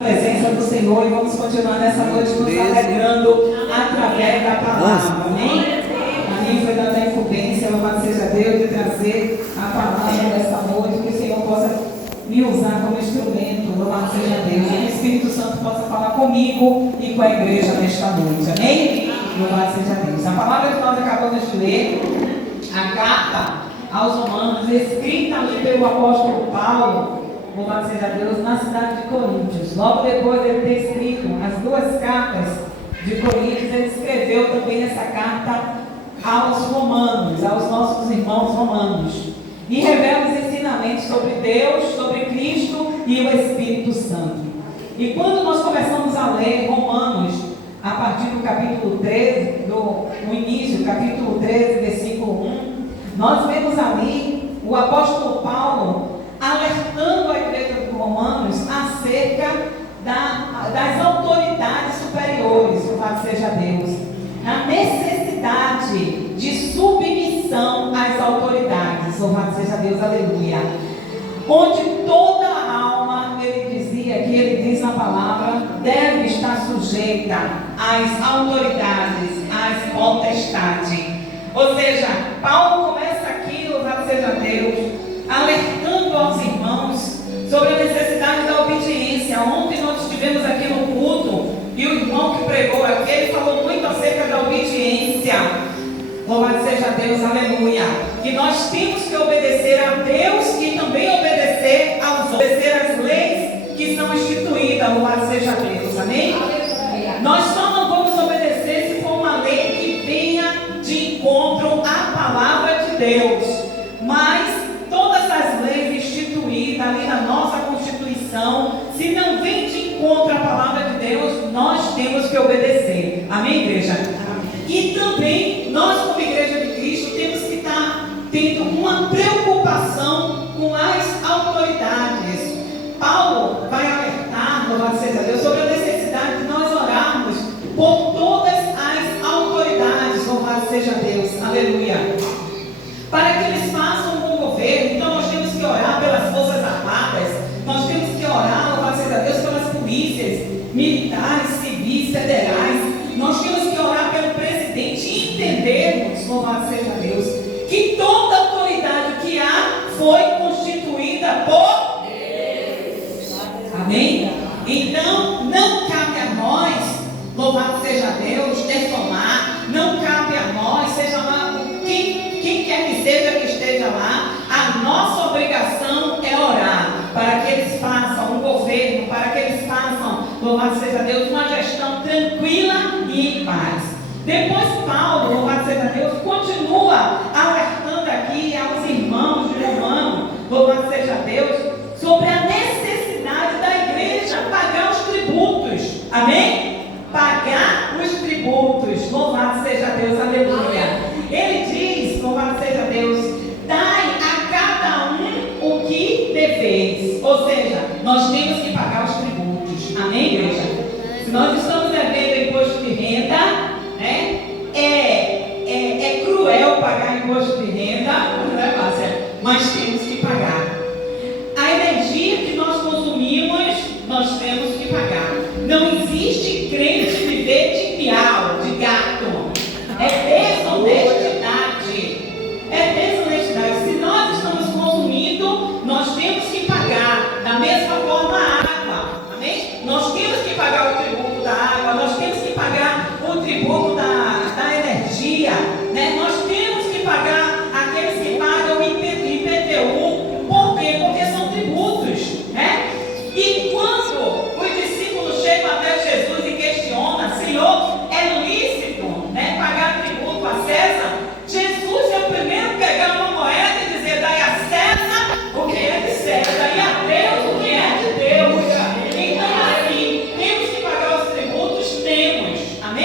Presença do Senhor, e vamos continuar nessa noite nos alegrando através da palavra, amém? A mim foi dada a incumbência, louvado seja Deus, de trazer a palavra desta noite, que o Senhor possa me usar como instrumento, louvado seja Deus, que o Espírito Santo possa falar comigo e com a igreja nesta noite, amém? Louvado seja Deus. A palavra que nós acabamos de ler, a carta aos Romanos, escrita ali pelo apóstolo Paulo, louvado seja Deus, na cidade de Coríntios. Logo depois de ele ter escrito as duas cartas de Coríntios, ele escreveu também essa carta aos romanos, aos nossos irmãos romanos, e revela os ensinamentos sobre Deus, sobre Cristo e o Espírito Santo. E quando nós começamos a ler Romanos, a partir do capítulo 13, no início, capítulo 13, versículo 1, nós vemos ali o apóstolo Paulo alertando a igreja de Romanos acerca das autoridades superiores, louvado seja Deus, a necessidade de submissão às autoridades, louvado seja Deus, aleluia, onde toda alma, ele diz na palavra, deve estar sujeita às autoridades, às potestades. Ou seja, Paulo começa aqui, louvado seja Deus, alertando aos irmãos sobre a necessidade da obediência. Ontem nós estivemos aqui no culto e o irmão que pregou aqui, ele falou muito acerca da obediência. Louvado seja Deus, aleluia. E nós temos que obedecer a Deus e também obedecer às leis que são instituídas. Louvado seja Deus, amém? Nós só não vamos obedecer se for uma lei que venha de encontro à palavra de Deus. Mas todas as leis instituídas ali na nossa Constituição, se não vem de encontro à palavra de Deus, nós temos que obedecer. Amém, igreja? E também, nós como igreja de Cristo, temos que estar tendo uma preocupação com as autoridades. Paulo vai alertar, louvado seja Deus, sobre a necessidade de nós orarmos por todas as autoridades, louvado seja Deus, aleluia, para que eles façam um bom governo. Então nós temos que orar pelas forças armadas, nós temos que orar, louvado seja Deus, pelas polícias militares, civis, federais, nós temos que orar pelo presidente e entendermos, louvado seja Deus, que toda autoridade que há foi constituída por Deus. Amém? Então não cabe a nós, louvado seja Deus, defamar, não cabe a nós, seja lá quem quer que seja que esteja lá, a nossa obrigação é orar para que eles façam um governo, para que eles façam, louvado seja Deus, uma gestão tranquila e em paz. Depois Paulo, louvado seja Deus, continua alertando aqui aos irmãos de Romano, louvado seja Deus, sobre a necessidade da igreja pagar os tributos. Amém? Pagar os tributos, louvado seja Deus, aleluia. Ele diz, louvado seja Deus, dai a cada um o que deveis. Ou seja, nós temos que pagar os tributos. Amém, igreja? Se nós estamos devendo imposto de renda, né, é cruel pagar imposto de renda, não é, Márcia? Mas temos que pagar. A energia que nós consumimos, nós temos que pagar. Não existe crente viver de miau, de gato. É desonestidade. É desonestidade. Se nós estamos consumindo, nós temos que pagar. Da mesma forma a água. Amém? Nós temos que pagar o tributo da água. Nós temos que pagar o tributo da energia. Né? Nós temos que pagar aqueles que pagam o IPTU. Por quê? Porque são tributos. Né? E quando os discípulos chegam até Jesus e questionam, Senhor, é lícito, né, pagar tributo a César? Jesus é o primeiro a pegar uma moeda e dizer, dai a César o que é de César e a Deus o que é de Deus. Então assim, temos que pagar os tributos? Temos. Amém?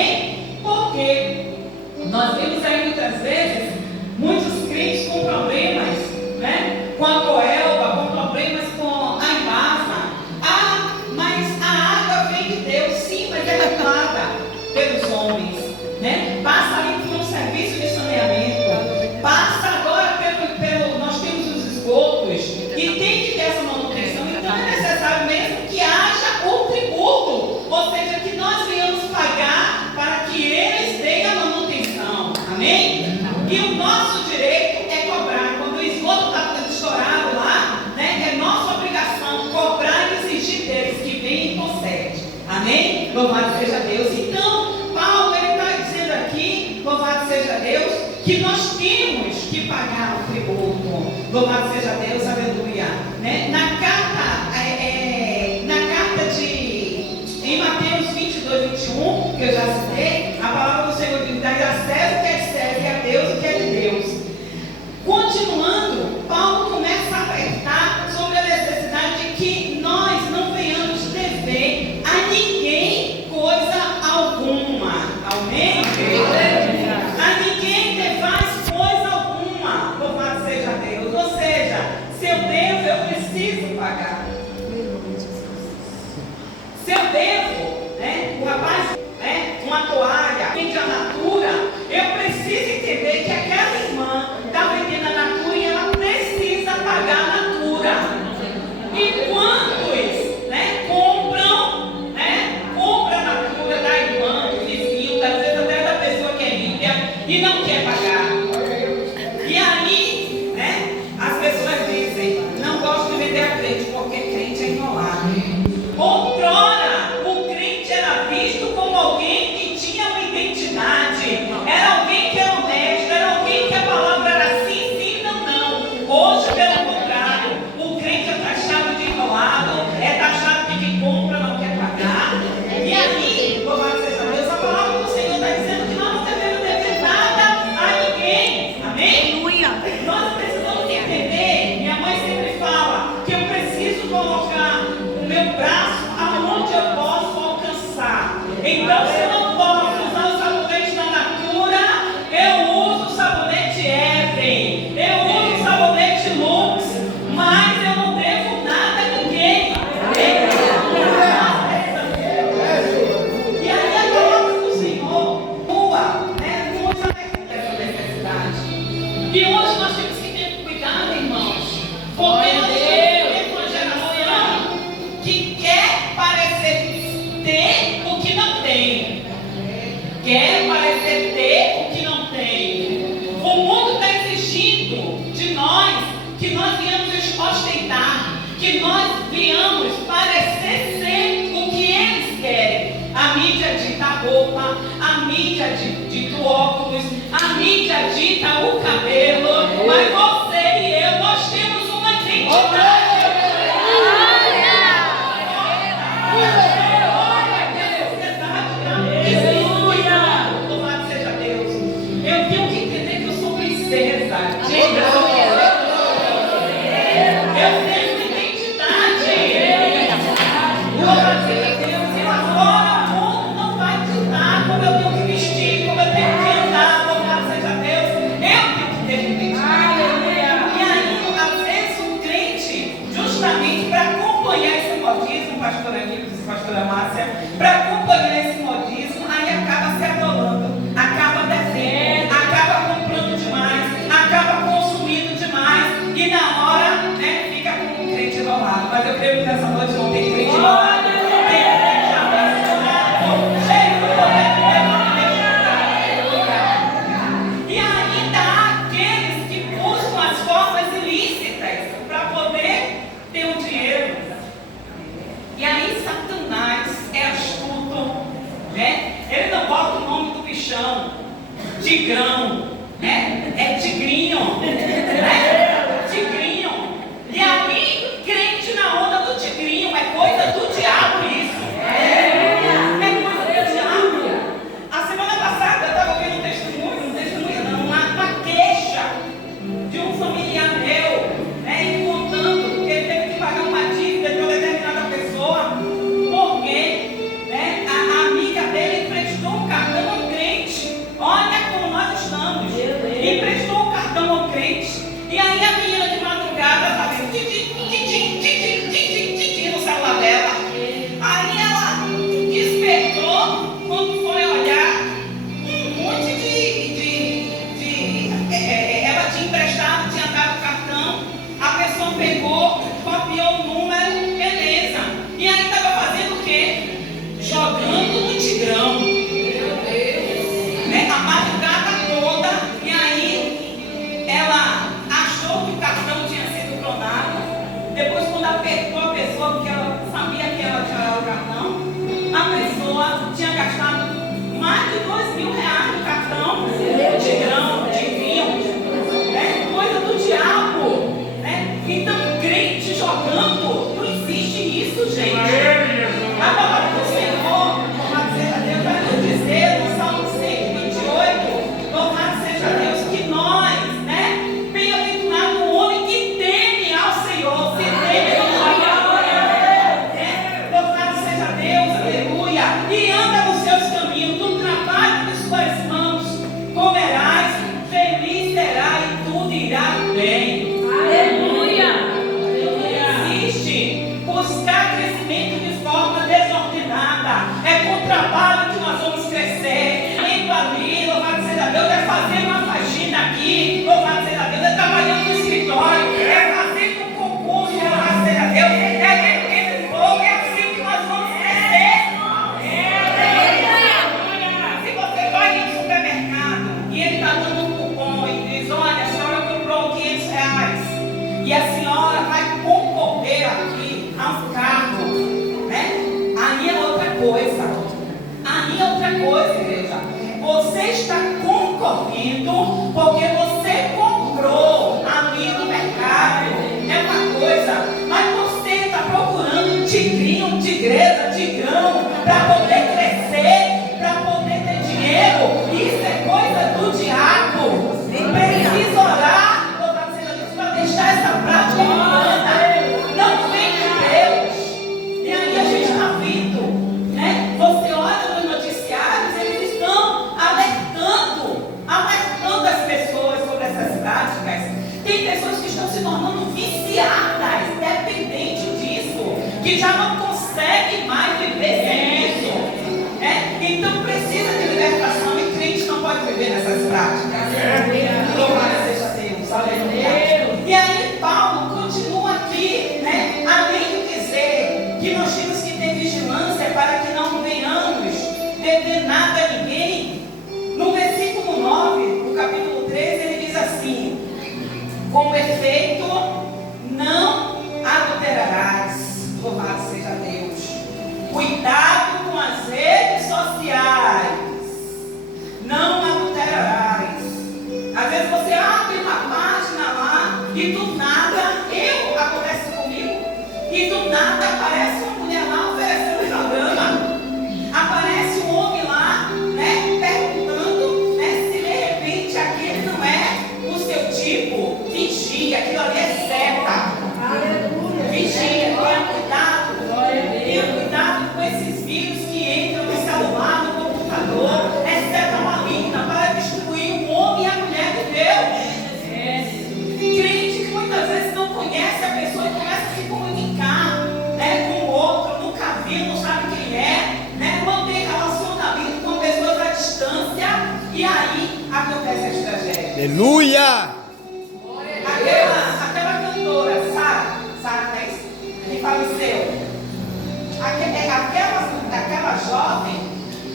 Amém? Louvado seja Deus. Então, Paulo está dizendo aqui, louvado seja Deus, que nós temos que pagar o tributo. Louvado seja Deus, aleluia. Né? Na carta em Mateus 22, 21, que eu já citei, a palavra do Senhor diz: dai a César o que é de César e a Deus o que é de Deus. Continuando, Paulo começa a alertar sobre a necessidade de que nós não venhamos dever a ninguém coisa alguma. Amém? A ninguém devais coisa alguma. Louvado seja Deus. Ou seja, se eu devo, eu preciso pagar. Se eu devo, né, o rapaz, né, uma toalha, vende a Natura, eu preciso entender que aquela irmã está vendendo a Natura e ela precisa pagar a Natura. E quantos, né, compram a Natura da irmã, do vizinho, às vezes até da pessoa que é ímpia e não quer pagar. E aí, né, as pessoas dizem: não gosto de vender a crente porque crente é enrolado. Outrora, o crente era visto como alguém que tinha uma identidade, era alguém que era honesto, era alguém que a palavra era sim, sim, não, não. Hoje, pelo contrário, o crente é taxado de enrolado, é taxado de quem compra não quer pagar. E aí, louvado seja Deus, a palavra do Senhor está dizendo que nós não devemos dever nada a ninguém. Amém? Nós precisamos entender, minha mãe sempre fala, que eu preciso colocar o meu braço aonde eu posso alcançar. Então, se eu não posso usar o sabonete da Natura, eu uso o sabonete Evelyn, eu uso o sabonete Lux, mas eu não devo nada a ninguém. E aí a palavra do Senhor nos alerta essa necessidade. E hoje nós temos que ter cuidado, irmãos, porque nós temos uma geração que quer parecer ter o que não tem. Quer parecer ter o que não tem. O mundo está exigindo de nós que nós venhamos ostentar, que nós venhamos parecer ser o que eles querem. A mídia dita a roupa, a mídia dita o óculos, a mídia dita o cabelo, mas você e eu, nós temos uma identidade. Louvado seja Deus. Eu tenho que entender que eu sou princesa. Eu tenho uma identidade. Louvado seja Deus. E agora o mundo não vai ditar como eu tenho que vestir, como eu tenho que andar. Louvado seja Deus. Eu tenho que ter identidade. E aí, às vezes, o crente, justamente para acompanhar esse modismo, pastora Nilson e pastora Márcia, para acompanhar esse modismo, aí acaba se atolando, acaba devendo, acaba comprando demais, acaba consumindo demais, e na hora, né, fica como um crente enrolado. Mas eu creio que nessa noite não tem crente enrolado, tem crente abençoado, cheio do poder de Deus. E ainda há aqueles que buscam as formas ilícitas para poder ter o dinheiro. E aí Satanás é astuto, né? Ele não bota o nome do bichão, Tigrão, né? É Tigrinho, né? Tigrinho. E aí, crente na onda do Tigrinho, é coisa do diabo isso. É coisa do diabo. A semana passada eu estava vendo um testemunho não, uma queixa de um familiar meu, né? Ele contando que ele teve que pagar uma dívida de uma determinada pessoa, porque, né, a amiga dele emprestou um cartão ao crente. Olha como nós estamos. e anda nos seus caminhos, do trabalho de suas mãos comerás, feliz será e tudo irá bem. Aleluia. Existe buscar crescimento de forma desordenada. É com o trabalho que nós vamos crescer. Indo ali, louvado seja Deus, é fazer uma faxina aqui, louvado seja Deus, é trabalhando no escritório, é fazendo um concurso, louvado seja Deus, é vendendo de fogo, é assim que nós vamos crescer. Se você vai no supermercado e ele está dando um cupom e diz: olha, a senhora comprou R$500 e a senhora vai concorrer aqui a um carro, né? Aí é outra coisa. Aí é outra coisa, igreja. Você está concorrendo porque você comprou ali no mercado. É uma coisa. Mas você está procurando tigrinho, tigresa, tigrão para poder crescer, para poder ter dinheiro. Isso é coisa do diabo. Precisa orar para deixar essa prática mundana. Não vem de Deus. E aí a gente está vindo, né? Você olha nos noticiários, eles estão alertando as pessoas sobre essas práticas. Tem pessoas que estão se tornando viciadas, dependentes disso, que já não conseguem mais viver sem isso, né? Então precisa de libertação e crente não pode viver nessas práticas. Louvado seja Deus, aleluia. E aí Paulo continua aqui, né? Além de dizer que nós temos que ter vigilância para que não venhamos dever nada a ninguém, no versículo 9, no capítulo 13, ele diz assim: com efeito, não adulterarás. Louvado seja Deus. Cuidado com as redes sociais. Não adulterarás. Às vezes você abre uma página lá e do nada, acontece comigo, e do nada aparece uma mulher lá oferecendo programa. Aparece um homem lá, né, perguntando, né, se de repente aquele não é o seu tipo. Vigia, aquilo ali é seta. Vigia, tenha cuidado. Tenha cuidado com esses vírus que entram no celular, no computador. É seta maligna para destruir o homem e a mulher de Deus. Crente que muitas vezes não conhece a pessoa e começa a se comunicar, né, com o outro, nunca viu, não sabe quem é, né, mantém relacionamento com pessoas à distância, e aí acontece as tragédias. Aleluia! Aquela cantora, Sara, que faleceu, aquela jovem,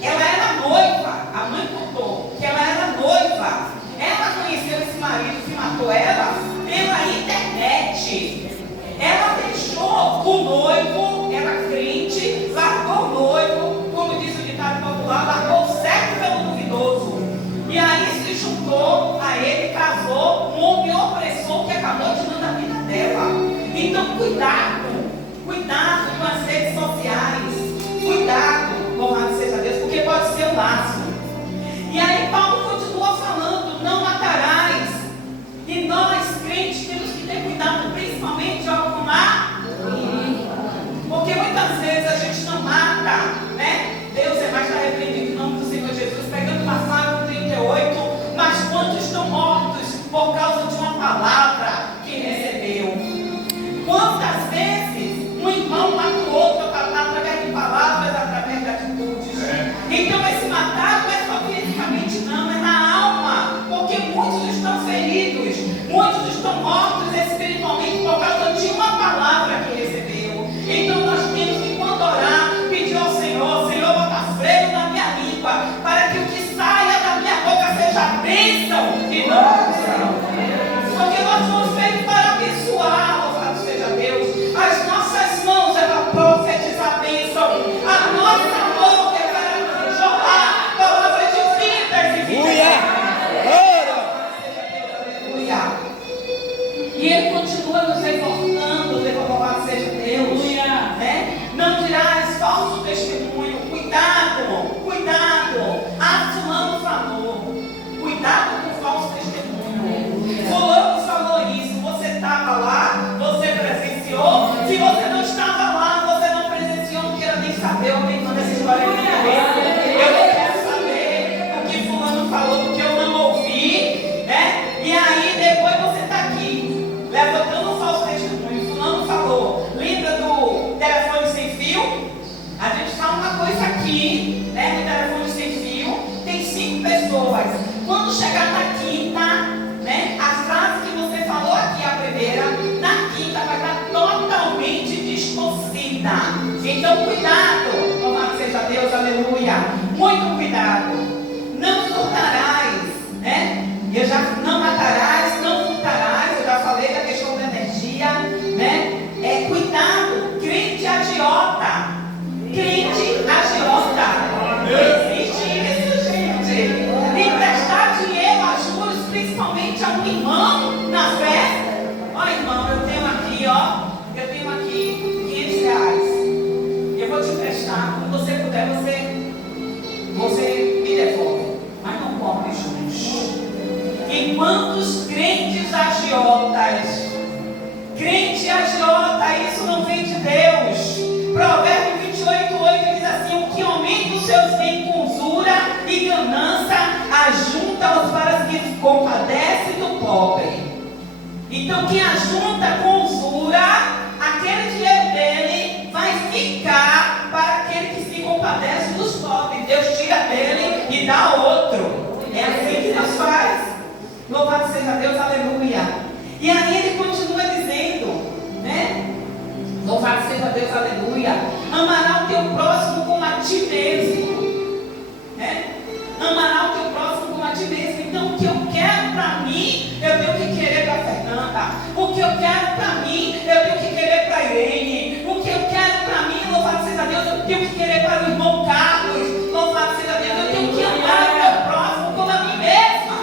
ela era noiva, a mãe contou que ela era noiva. Ela conheceu esse marido que matou ela pela internet. Ela deixou o noivo, era crente, largou o noivo, como diz o ditado popular, largou o certo pelo duvidoso. E aí se juntou a ele, casou aqui, né, no telefone sem fio, tem 5 pessoas. Quando chegar na quinta, né, a frase que você falou aqui, a primeira, na quinta vai estar totalmente distorcida. Então, cuidado. Louvado seja Deus, aleluia. Muito cuidado. Não furtarás, né? Eu já não matarás, não furtarás. Eu já falei da questão da energia, né? Cuidado, crente agiota. Crente agiota. Existe isso, gente. Emprestar dinheiro a juros, principalmente a um irmão na fé. Ó, irmão, eu tenho aqui, ó. Eu tenho aqui R$500. Eu vou te emprestar. Quando você puder, você me devolve. Mas não cobre juros. E quantos crentes agiotas? Crente agiota, isso não vem de Deus. Provérbio 28:8 diz assim: o que aumenta os seus bens com usura e ganância, ajunta-os para que se compadece do pobre. Então, quem ajunta com usura, aquele dinheiro dele vai ficar para aquele que se compadece dos pobres. Deus tira dele e dá a outro. É assim que Deus faz. Louvado seja Deus, aleluia. E aí ele continua dizendo, né? Louvado seja Deus, aleluia. Amará o teu próximo como a ti mesmo, né? Amará o teu próximo como a ti mesmo. Então, o que eu quero para mim, eu tenho que querer para a Fernanda. O que eu quero para mim, eu tenho que querer para a Irene. O que eu quero para mim, louvado seja Deus, eu tenho que querer para o irmão Carlos. Louvado seja Deus, eu tenho que amar o meu próximo como a mim mesma.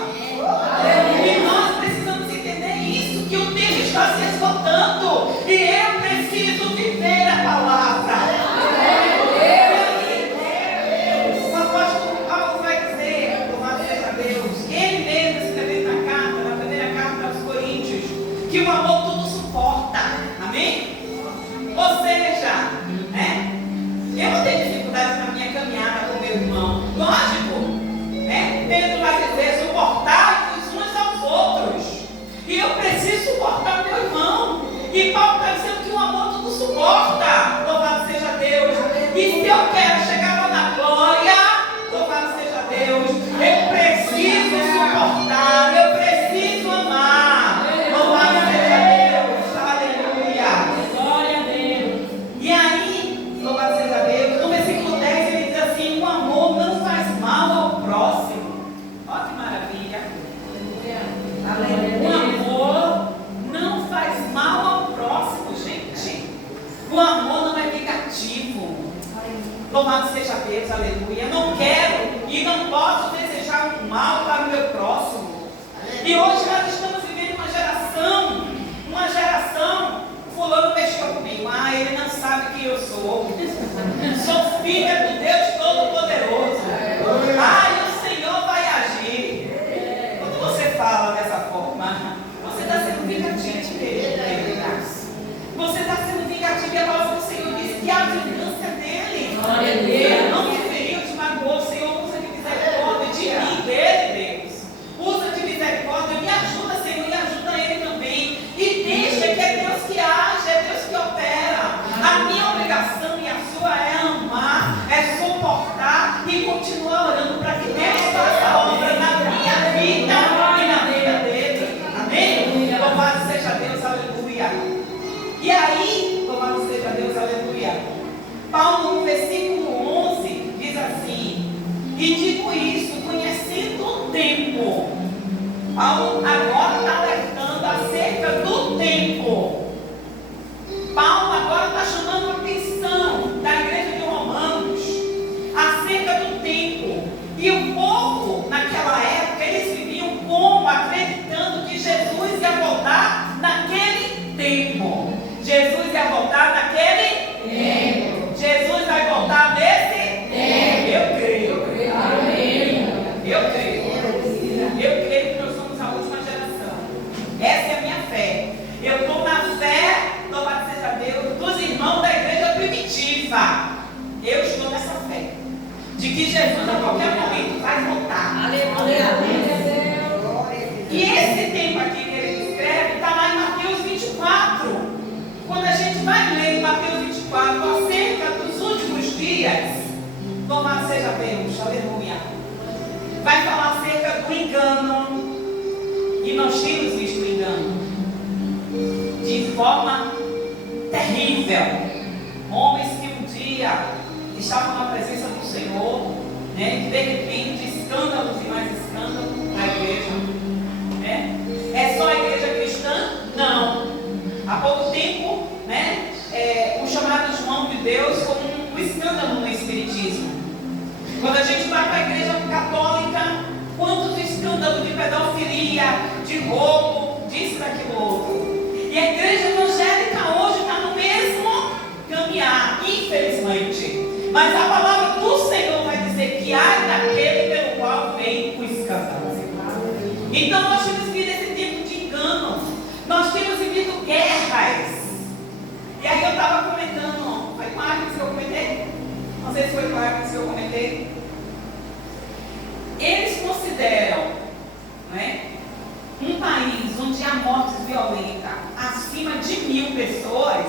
E nós precisamos entender isso, que o tempo está se esgotando. E eu preciso viver a palavra. O apóstolo Paulo vai dizer, louvado seja Deus, ele mesmo escrevendo na primeira carta aos Coríntios, que o amor tudo suporta. Amém? Ou seja, né? Eu não tenho dificuldade na minha caminhada com meu irmão. Lógico, né? Pedro vai dizer, suportar-vos uns aos outros. E eu preciso suportar meu irmão. E Paulo está dizendo que o amor tudo suporta. Louvado seja Deus. E se eu quero chegar lá na glória, louvado seja Deus, eu preciso suportar, eu preciso amar. Louvado seja Deus. Aleluia. Glória a Deus. E aí, louvado seja Deus, no versículo 10 ele diz assim: o amor não faz mal ao próximo. Olha que maravilha. O amor não faz mal ao próximo, gente. O amor não é negativo. Louvado seja Deus, aleluia. Eu não quero e não posso desejar um mal para o meu próximo. E hoje nós estamos vivendo uma geração, fulano mexeu comigo. Ah, ele não sabe quem eu sou. Sou filha do Deus Todo-Poderoso. Ah, e o Senhor vai agir. Quando você fala dessa forma, você está sendo vingativo dele. Você está sendo vingativo e a palavra do Senhor diz que a vingança dele. Ele não te feriu, te magoou. O Senhor usa de misericórdia de mim, dele, Deus. Usa de misericórdia, me ajuda, Senhor, e ajuda ele também. E deixa que é Deus que age, é Deus que opera. A minha obrigação e a sua é amar, é suportar e continuar orando para que Deus faça a obra na minha vida e na vida dele. Amém? Louvado seja Deus, aleluia. E aí, louvado seja Deus, aleluia. Paulo, no versículo 11, diz assim: e digo isso, conhecendo o tempo. Paulo agora está alertando acerca do tempo. Paulo agora está chamando a atenção da igreja de Romanos acerca do tempo. E o povo, naquela época, eles viviam como? Acreditando que Jesus ia voltar naquele tempo. Jesus ia voltar naquele tempo. Jesus vai voltar nesse tempo. Eu creio. Amém. Eu creio. Eu creio que nós somos a última geração. Essa é a minha fé. Eu estou na fé, louvado seja Deus, dos irmãos da igreja primitiva. Eu estou nessa fé. De que Jesus a qualquer momento vai voltar. Aleluia. E esse tempo aqui que ele escreve está lá em Mateus 24. Quando a gente vai ler em Mateus 24 acerca dos últimos dias, Louvado seja Deus, aleluia. Vai falar acerca do engano. E nós temos visto o engano de forma terrível. Homens que um dia estavam na presença do Senhor, né? Que de repente escândalos e mais escândalos na igreja, né? É só a igreja cristã? Não. Há pouco tempo, né? O chamado João de Deus como um escândalo no espiritismo. Quando a gente vai para a igreja católica, quantos escândalos de pedofilia, de roubo, disso, daquilo outro. E a igreja evangélica hoje está no mesmo caminhar, infelizmente. Mas a palavra do Senhor vai dizer que ai daquele pelo qual vem o escândalo. Então nós temos vivido esse tipo de engano. Nós temos vivido guerras. E aí eu estava comentando, foi com a Agnes que eu comentei? Não sei se foi com a Agnes que eu comentei. Eles consideram, né, um país onde há mortes violentas acima de 1.000 pessoas,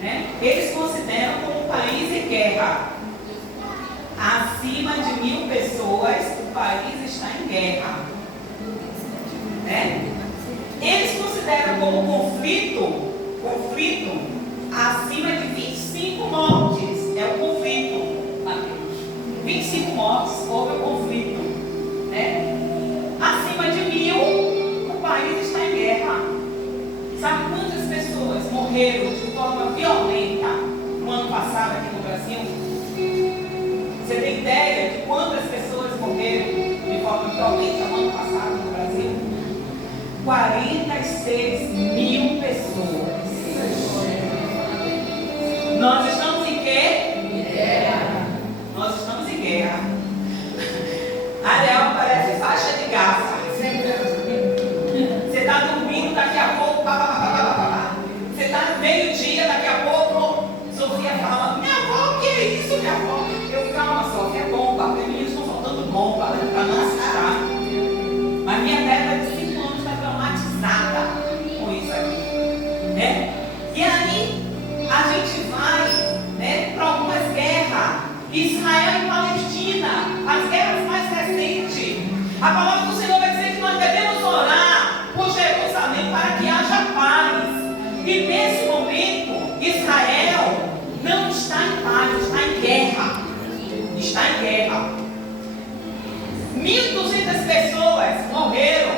né, eles consideram como um país em guerra. Acima de 1.000 pessoas, o país está em guerra, né? Eles consideram como conflito acima de 25 mortes. É o conflito, Mateus. 25 mortes houve o conflito, né? Acima de 1.000, o país está em guerra. Sabe quantas pessoas morreram de forma violenta no ano passado aqui no Brasil? Você tem ideia de quantas pessoas morreram de forma violenta no ano passado no Brasil? 46.000 pessoas. Nós estamos em quê? Guerra. Nós estamos em guerra. Ariel parece faixa de Gaza. Você está dormindo, daqui a pouco, você está no meio-dia, daqui a pouco, Sofia fala, minha avó, o que é isso, minha avó? Eu, calma, Sofia, é bomba. Os meninos estão soltando bomba, né, para não assustar. Mas minha neta de 5 anos está traumatizada com isso aqui, né? E aí, a gente vai, né, para algumas guerras. Israel e Palestina, as guerras mais recentes. A palavra do Senhor vai dizer que nós devemos orar por Jerusalém para que haja paz. E nesse momento, Israel não está em paz, está em guerra. Está em guerra. 1.200 pessoas morreram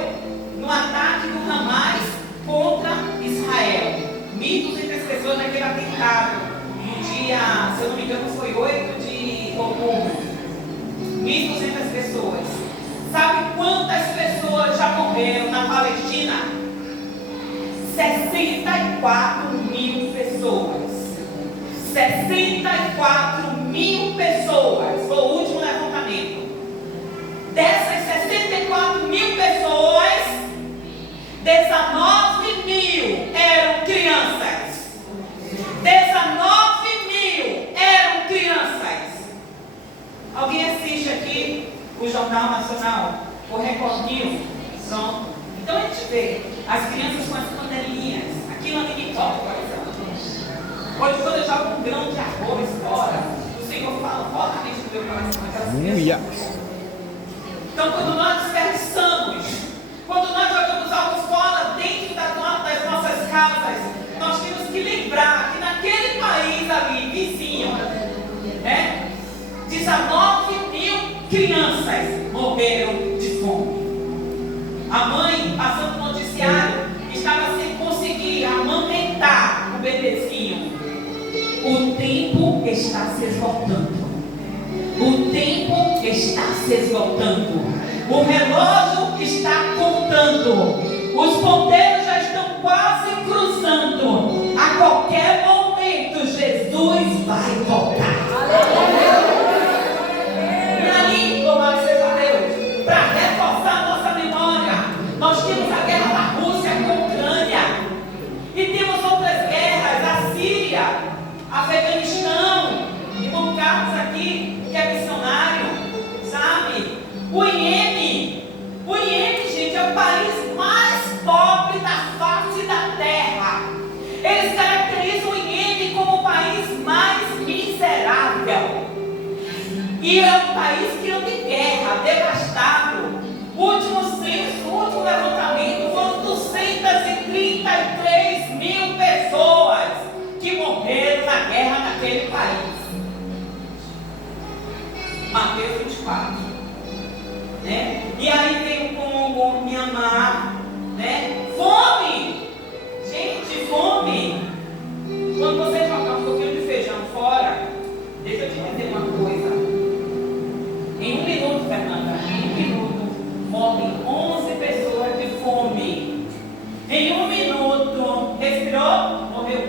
no ataque do Hamas contra Israel. 1.200 pessoas naquele atentado. No dia, se eu não me engano, foi 8 de outubro. 1.200 pessoas. Sabe quantas pessoas já morreram na Palestina? 64.000 pessoas. 64.000 pessoas. Foi o último levantamento. Dessas 64.000 pessoas, 19.000 eram crianças. 19.000 eram crianças. Alguém assiste aqui o Jornal Nacional? O Record News? Pronto. Então a gente vê as crianças com as panelinhas. Aquilo ali me toca, por exemplo. Hoje, quando eu jogo um grão de arroz fora, o Senhor fala fortemente no meu coração aquelas crianças. Então, quando nós desperdiçamos, quando nós jogamos algo fora dentro das nossas casas, nós temos que lembrar que naquele país ali, vizinho, né, 19.000 crianças morreram de fome. A mãe, passando no noticiário, estava sem conseguir amamentar o bebezinho. O tempo está se esgotando. O tempo está se esgotando. O relógio está contando. Os ponteiros já estão quase cruzando. A qualquer momento, Jesus vai voltar. E aí, louvado seja Deus, para reforçar a nossa memória, nós temos a guerra da Rússia com a Ucrânia. E temos outras guerras, a Síria, Afeganistão, irmão Carlos aqui, que é missionário, sabe? O Iêmen, gente, é o país mais pobre da face da terra. Eles caracterizam o Iêmen como o país mais miserável. E é um país que anda em guerra, devastado. O último censo, o último levantamento, foram 233 mil pessoas que morreram na guerra naquele país. Mateus 24. Né? E aí vem o Congo, Myanmar, né? Fome! Gente, fome! Quando você jogar um pouquinho de feijão fora, deixa eu te dizer uma coisa. Em 1 minuto, Fernanda, em 1 minuto, morrem 11 pessoas de fome. Em 1 minuto, respirou, morreu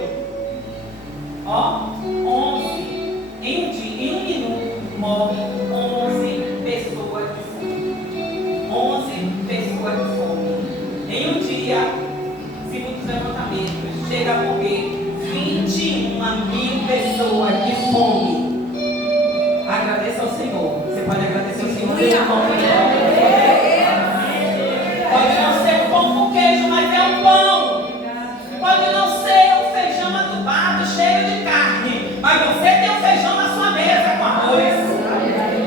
1. Ó, 11. Em um dia, em 1 minuto, morrem 11 pessoas de fome. 11 pessoas de fome. Em um dia, segundo os levantamentos, chega a morrer 21 mil pessoas de fome. Agradeça ao Senhor. Você pode agradecer ao Senhor pelo pão. Pode não ser pão com queijo, mas é um pão. Pode não ser um feijão adubado cheio de carne, mas você tem um feijão na sua mesa com arroz.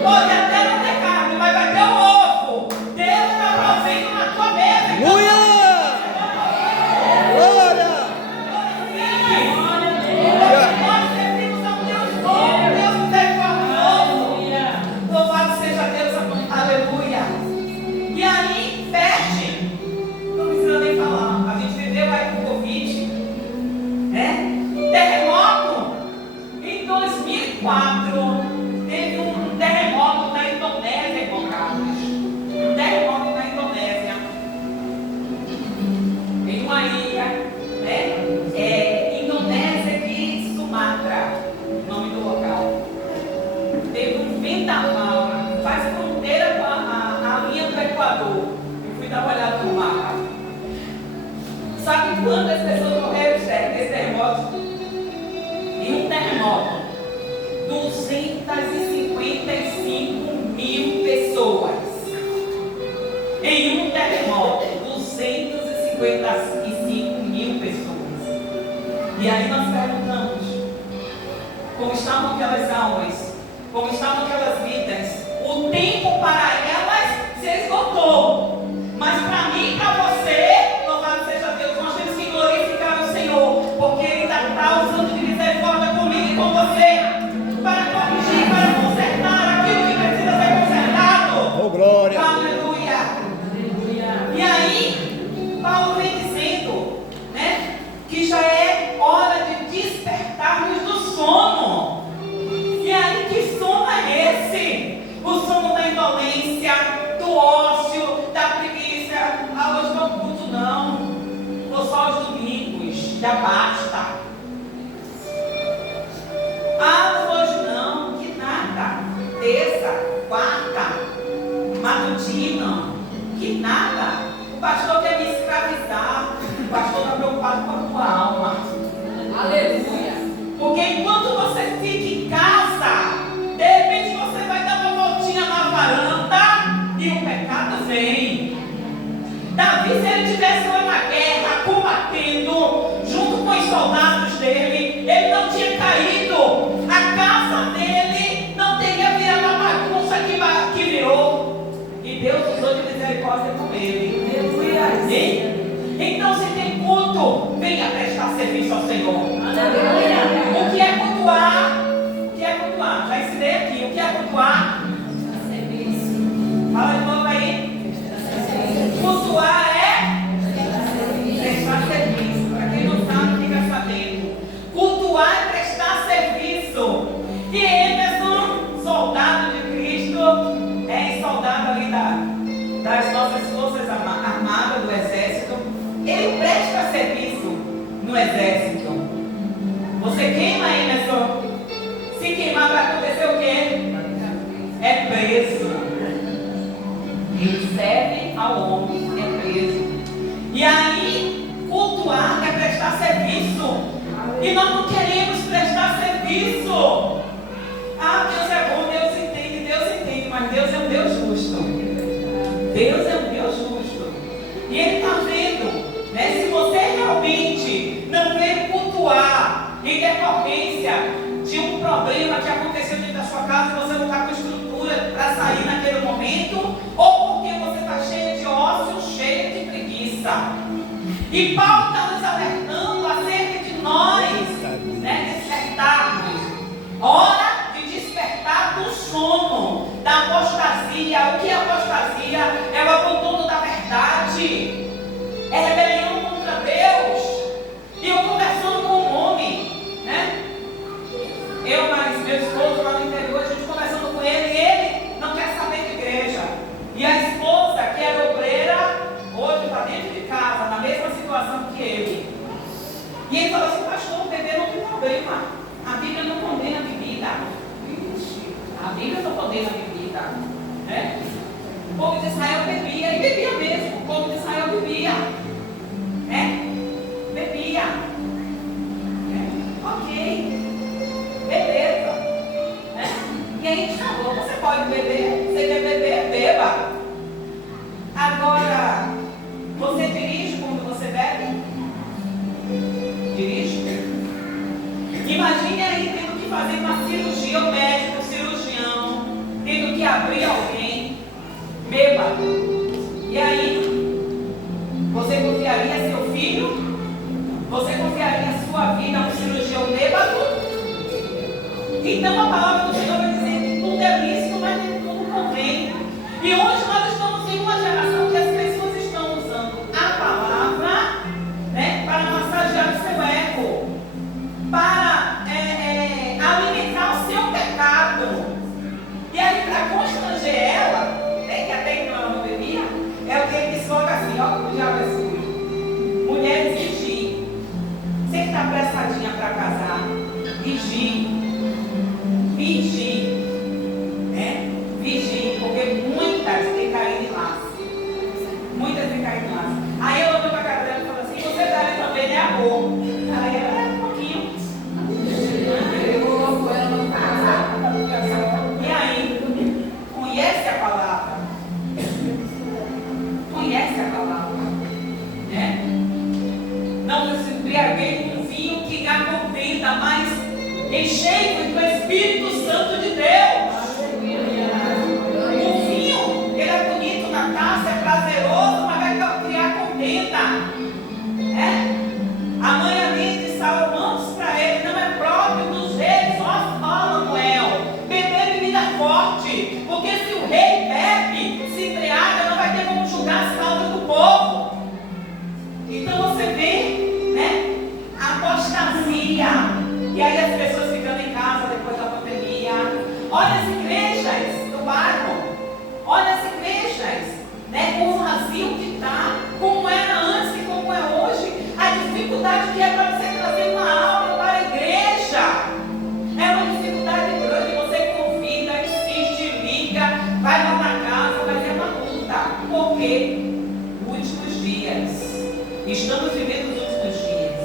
Pode até não ter carne, mas vai ter o ovo. Deus está provendo na tua mesa. Aleluia! Glória! Nós servimos a um Deus bom, Deus misericordioso. Louvado seja Deus, aleluia. E aí, feche. Não precisa nem falar. A gente viveu aí com o Covid, né? Terremoto. Em 2004, teve um terremoto na Indonésia, irmão Carlos. Um terremoto na Indonésia. Em uma ilha, né? Indonésia de Sumatra, o nome do local. Teve um vendaval, faz fronteira com a linha do Equador. Eu fui dar uma olhada no mapa. Sabe quantas pessoas morreram nesse terremoto? Em um terremoto, 255 mil pessoas. Em um terremoto, 255 mil pessoas. E aí nós perguntamos, como estavam aquelas almas, como estavam aquelas vidas. O tempo para elas se esgotou, mas para mim e para você, louvado seja Deus, nós temos que glorificar o Senhor, porque Ele está usando de misericórdia comigo e com você, para corrigir, para consertar aquilo que precisa ser consertado. Oh, glória! Aleluia! E aí, Paulo vem dizendo, né, que já é hora de despertarmos do sono. E aí, que sono é esse? O sono da indolência, do ócio, da preguiça. Ah, hoje não culto não. Vou só aos domingos, já basta. Ah, hoje não, que nada. Terça, quarta, matutino, que nada. O pastor quer me escravizar. O pastor está preocupado com a tua alma. Aleluia. Porque enquanto você fica em casa, de repente você vai dar uma voltinha na varanda e o pecado vem. Davi, se ele estivesse lá na guerra, combatendo, junto com os soldados dele, ele não tinha caído. A casa dele não teria virado a bagunça que virou. E Deus usou de misericórdia com ele. Então, se tem culto, venha prestar serviço ao Senhor. Aleluia. O que é cultuar? O que é cultuar? Já ensinei aqui. O que é cultuar? Fala de novo aí. Cultuar é prestar serviço. Para quem não sabe, fica sabendo. Cultuar é prestar serviço. E Emerson, soldado de Cristo, é soldado ali das nossas forças armadas do exército. Ele presta serviço no exército. Você queima, Emerson? Se queimar, vai acontecer o quê? É preso. Ele serve ao homem, é preso. E aí, cultuar é prestar serviço. E nós não queremos prestar serviço. Ah, Deus é bom, Deus entende, mas Deus é um Deus justo. Deus é um Deus justo. E Ele está vendo, né? Se você realmente não veio cultuar em decorrência de um problema que aconteceu dentro da sua casa, você não está com estrutura E Paulo está nos alertando acerca de nós, né, despertarmos. Hora de despertar do sono, da apostasia. O que é apostasia? É o abandono da verdade, é rebelião contra Deus. E eu conversando com um homem, né? Eu mais meu esposo lá no interior, a gente conversando com ele, e ele não quer saber de igreja. E a esposa, que era obreira, hoje está dentro de casa, na mesma situação que ele. E ele falou assim: pastor, beber não tem problema. A Bíblia não condena a bebida. A Bíblia não condena a bebida, né? O povo de Israel bebia, e bebia mesmo. O povo de Israel bebia, né? Bebia, né? Ok, beleza, né? E aí a gente falou: você pode beber, você quer beber, beba. Agora, você dirige quando você bebe? Dirige? Imagine aí tendo que fazer uma cirurgia, o médico, o cirurgião, tendo que abrir alguém, bêbado. E aí, você confiaria seu filho? Você confiaria sua vida a um cirurgião bêbado? Então a palavra do Senhor vai dizer que tudo é lícito, mas nem tudo convém. E hoje nós estamos em uma geração que as pessoas estão usando a palavra, né, para massagear o seu ego, para alimentar o seu pecado. E aí, para constranger ela, né, que até então ela não bebia, é o que ele coloca assim: ó, o diabo é sujo. Mulheres, vigiem. Você que está apressadinha para casar, vigie. Vigie, né? Vigie, porque muitas têm caído em laço. Muitas têm caído em laço. Aí eu olho para a cara dela e falo assim: você deve também, né, amor? Aí ela, um pouquinho. E aí, conhece a palavra. Conhece a palavra, né? Não se embriaguei com vinho que a contenta, mas enchei-vos do Espírito Santo de Deus. O vinho, ele é bonito na taça, é prazeroso, mas vai criar contenta. A mãe ali de Salomão diz para ele: não é próprio dos reis, ó Samuel, beber bebida forte, porque se o rei bebe, se embriaga, não vai ter como julgar as causas do povo. Então você vê, né, a apostasia. E aí as pessoas ficando em casa depois da pandemia. Olha as igrejas do bairro, olha as igrejas, né, com o vazio que está, como era antes e como é hoje. A dificuldade que é para você trazer uma aula para a igreja é uma dificuldade grande. Você convida, insiste, liga, vai lá na casa, vai ter uma luta. Por quê? Últimos dias. Estamos vivendo os últimos dias.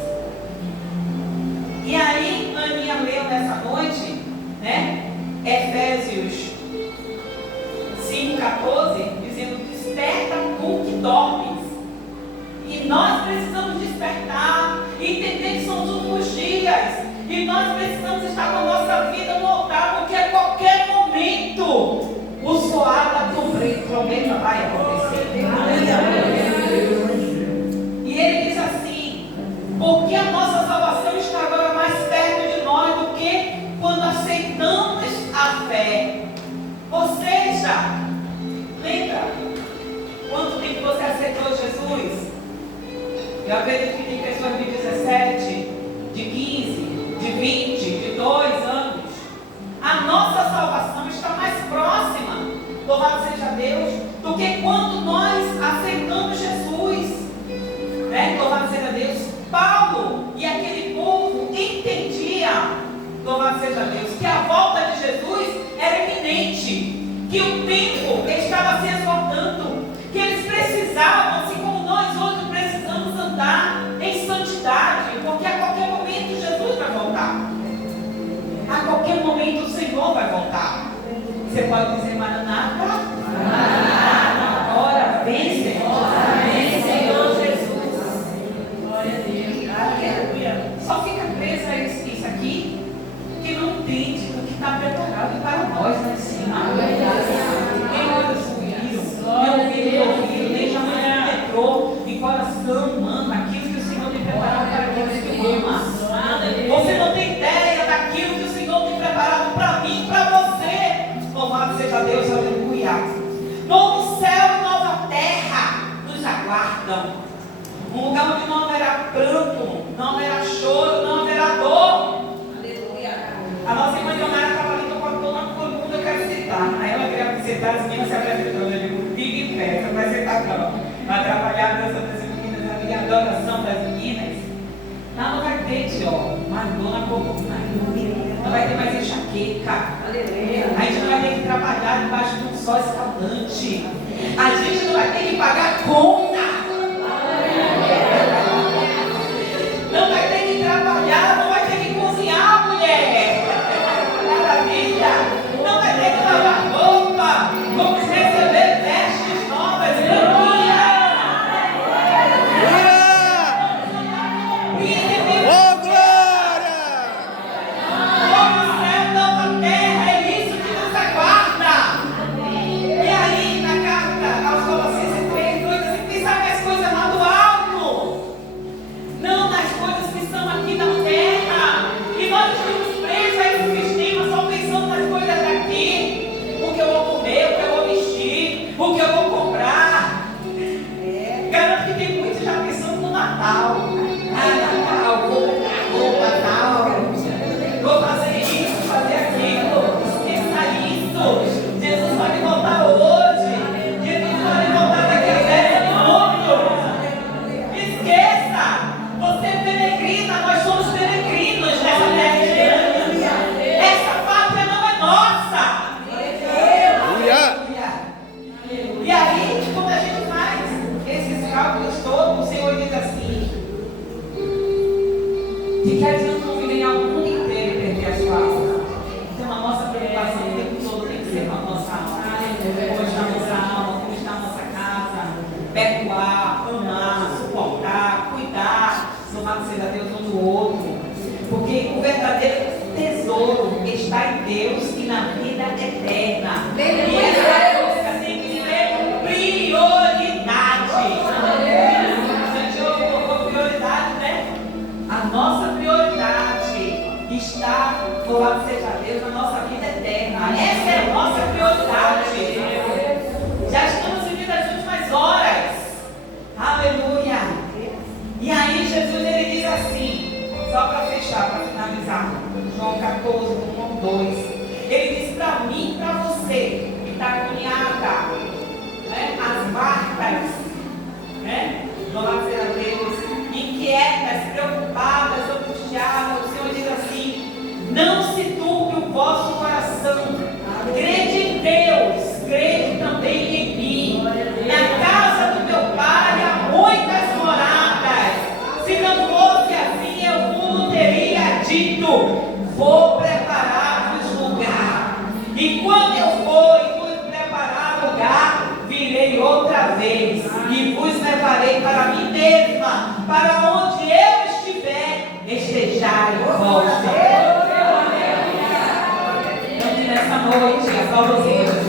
E aí, Aninha leu nessa noite, né, Efésios 5,14, dizendo: desperta tu que dormes. E nós precisamos despertar, entender que são os últimos dias. E nós precisamos estar com a nossa vida no altar, porque a qualquer momento o soar da trombeta vai acontecer. E ele diz assim: porque a nossa salvação está agora mais perto de nós do que quando aceitamos a fé. Ou seja, lembra quanto tempo você aceitou Jesus? Eu acredito que tem pessoas de 17, de 15, de 20, de 2 anos. A nossa salvação está mais próxima, louvado seja Deus, do que quando nós aceitamos Jesus, né? Louvado seja Deus. Paulo e aquele povo entendiam, louvado seja Deus, que a volta de Jesus era iminente, que o tempo estava se esgotando, que eles precisavam, assim como nós hoje precisamos andar em santidade, porque a qualquer momento Jesus vai voltar. A qualquer momento o Senhor vai voltar. Você pode dizer: Maranata, Maranata, ora vem, Senhor, vem, Senhor Jesus. Glória a Deus. Aleluia. Só fica presa a isso aqui, que não entende o que está preparado para nós lá em cima. Nem olhos ouviram, nem ouvido, nem jamais penetrou em coração humano aquilo perdão. Um lugar onde não haverá pranto, não haverá choro, não haverá dor. A nossa irmã Leonara estava ali, eu estou na coluna, eu quero citar. Aí ela queria citar, as meninas se apresentando. Eu digo, fique em pé, você não vai citar não. Vai atrapalhar a dança das meninas, a minha adoração das meninas. Lá não vai ter, tio, mais dor na coluna. Não vai ter mais enxaqueca. A gente não vai ter que trabalhar debaixo de um sol escaldante. A gente não vai ter que pagar conta. Não vai ter que trabalhar, não vai ter que cozinhar, mulher. Maravilha. Não vai ter que lavar roupa. Vamos receber vestes novas. Oh, glória! Como céu, nova terra, é isso que nos aguarda. E aí, na carta aos Colossenses 3:2, assim, pensar nas coisas lá do alto, não nas coisas que são aqui na terra. E nós estamos presos a esse sistema, só pensando nas coisas daqui. O que eu vou comer, o que eu vou vestir, o que eu vou comprar. Garanto que tem muitos já pensando no Natal. Natal, vou comprar roupa, Natal. Vou fazer isso, fazer aquilo. Esqueça isso. Jesus pode voltar hoje. Jesus pode voltar daqui a 10 minutos. Esqueça. Você é peregrina, nós somos peregrinos nessa terra estranha. Essa pátria não é nossa. E aí, quando a gente faz esses cálculos todos, o Senhor diz assim: de que adianta não viver ao mundo inteiro e perder a sua alma? Então a nossa preocupação o tempo todo tem que ser com a nossa alma. Como está a nossa alma, como está a nossa casa, perdoar, amar, suportar, cuidar, louvado seja Deus um do outro. Porque o verdadeiro tesouro está em Deus e na vida eterna. E essa busca tem que ser prioridade. Gente, eu colocou prioridade, né? A nossa prioridade está, louvado seja Deus, na nossa vida eterna. Essa é a nossa prioridade. Já estamos vivendo as últimas horas. Aleluia. E aí Jesus ele diz assim, só para fechar, para finalizar, João 14, 1 ao 2. Ele diz para mim e para você que está agoniada, né? As marcas, né? Louvado seja Deus, inquietas, preocupadas, angustiadas. O Senhor diz assim: não se turbe o vosso coração. Crede em Deus, crede também em mim. Na casa do meu Pai há muitas moradas. Se não fosse assim, eu vos teria dito: vou preparar-vos lugar. E quando eu for e vos preparar lugar, virei outra vez e vos levarei para mim mesma, para onde eu estiver, estejai vós. Então que nessa noite, aplauda Deus.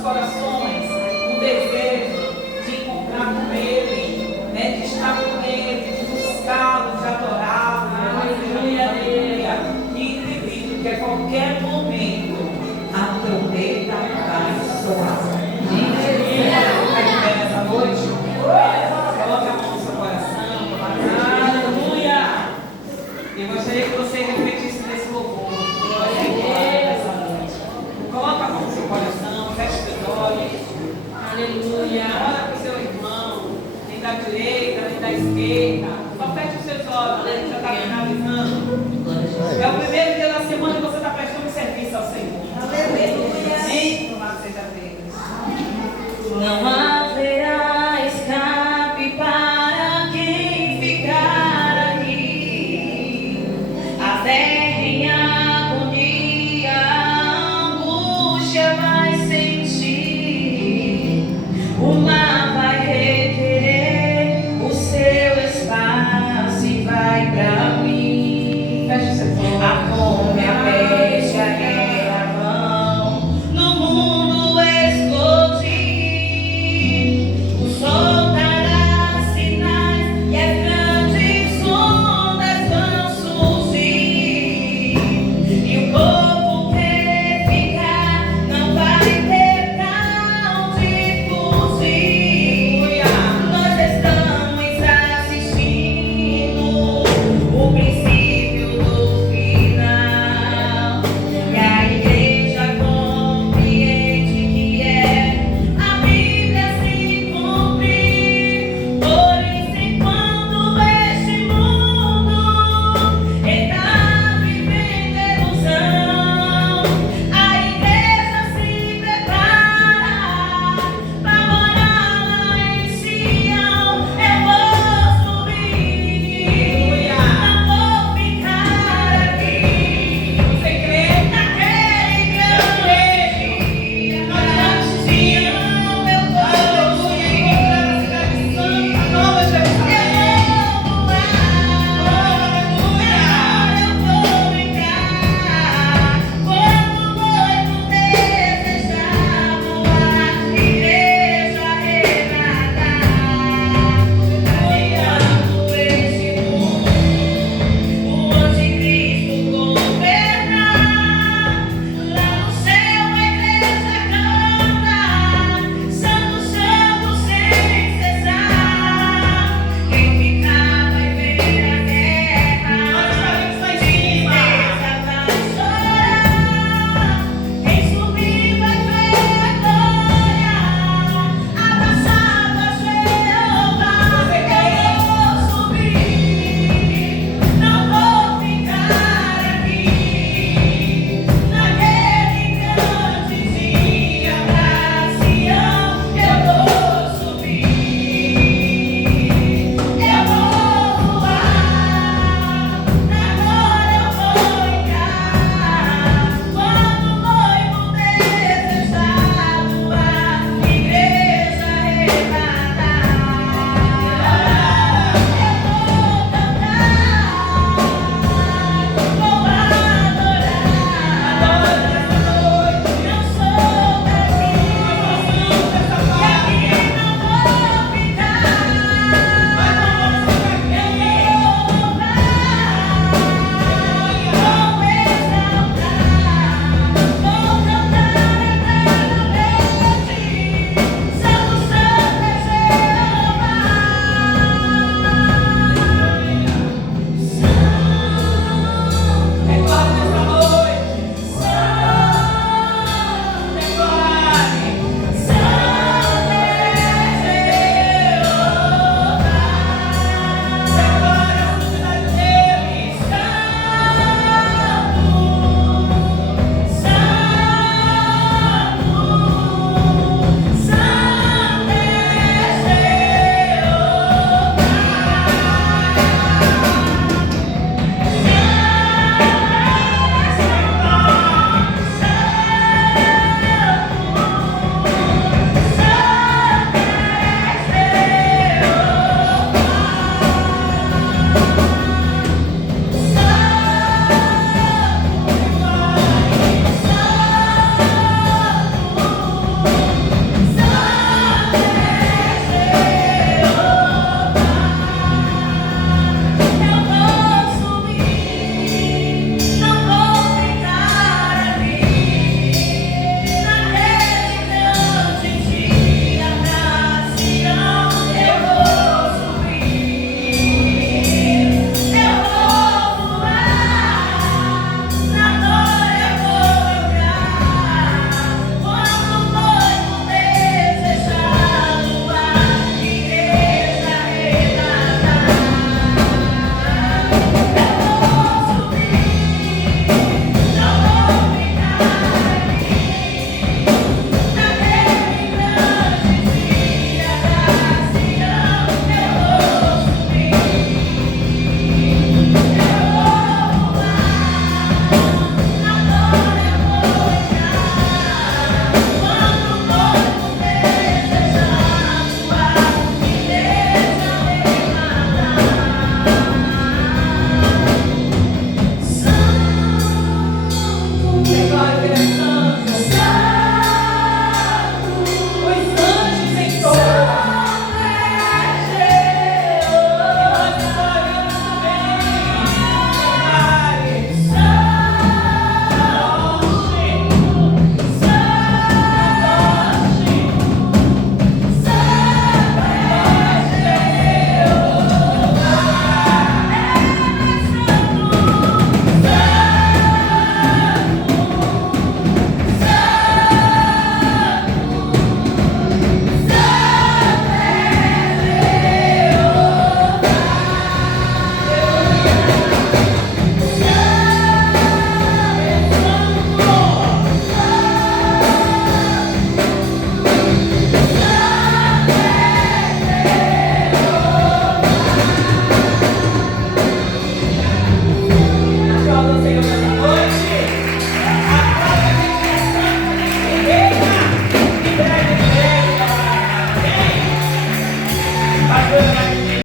Corações, um desejo de encontrar com Ele, né, de estar com Ele, de buscá-lo, de adorá-lo, e entender que a qualquer momento a trombeta vai soar. Vai de pé nessa noite? Coloque a mão no seu coração. Aleluia! Eu gostaria que você repetisse nesse louvor. Nessa noite. Coloque a mão no seu coração. Feche seus olhos. Aleluia. Olha para o seu irmão. Nem da direita, nem da esquerda. Só feche os seus olhos. A gente já está finalizando. É o primeiro dia da semana que você está prestando serviço ao Senhor. Aleluia. Sim, louvado seja Deus. Não haverá escape para quem ficar aqui. A terra em agonia, a angústia vai sentir. O mar